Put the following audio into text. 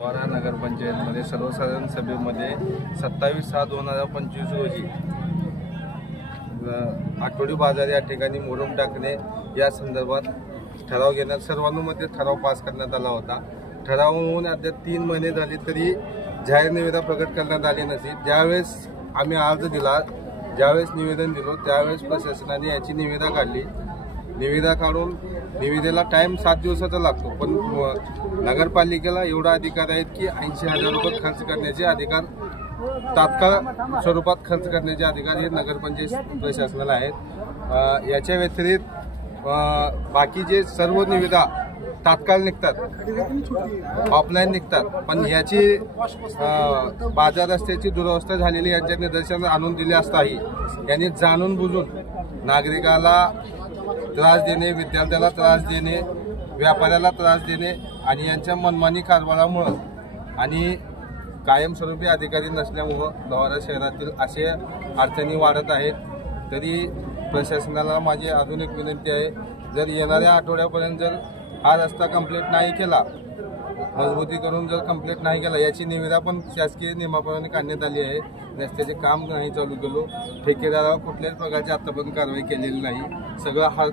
लोहारा नगरपंचायतमध्ये सर्वसाधारण सभेमध्ये 27/6/2025 रोजी आठवडी बाजार या ठिकाणी मोडून टाकणे या संदर्भात ठराव घेण्यात सर्वानुमते ठराव पास करण्यात आला होता। ठराव होऊन अद्याप 3 महिने झाले तरी जाहीर निविदा प्रकट करण्यात आली नव्हती। ज्यावेळेस आम्ही अर्ज दिला, ज्यावेळेस निवेदन दिलो, त्यावेळेस प्रशासनाने याची निविदा काढली। निविदा काढून निविदेला टाइम 7 दिवसाचा लागतो, पण नगरपालिकेला एवढा अधिकार आहेत की 80,000 रुपये खर्च करण्याचे अधिकार, तात्काळ स्वरूपात खर्च करण्याचे अधिकार हे नगरपंचायत प्रशासनाला आहेत। याच्या व्यतिरिक्त बाकी जे सर्व निविदा तात्काळ निघतात, ऑफलाईन निघतात, पण याची बाजार रस्त्याची दुरवस्था झालेली यांच्या निदर्शनास आणून दिली असताही यांनी जाणून बुजून नागरिकाला त्रास देणे, विद्यार्थ्याला त्रास देणे, व्यापाऱ्याला त्रास देणे आणि यांच्या मनमानी कारभारामुळे आणि कायमस्वरूपी अधिकारी नसल्यामुळे लोहारा शहरातील असे अडचणी वाढत आहेत। तरी प्रशासनाला माझी अजून एक विनंती आहे, जर येणाऱ्या आठवड्यापर्यंत जर हा रस्ता कंप्लीट नाही केला, मजबूती करून जर कंप्लीट नाही केला, याची निविदा पण शासकीय नियमाप्रमाणे काढण्यात आली आहे। रस्त्याचे काम नाही चालू केलो, ठेकेदारावर कुठल्याच प्रकारची आतापर्यंत कारवाई केलेली नाही। सगळं हा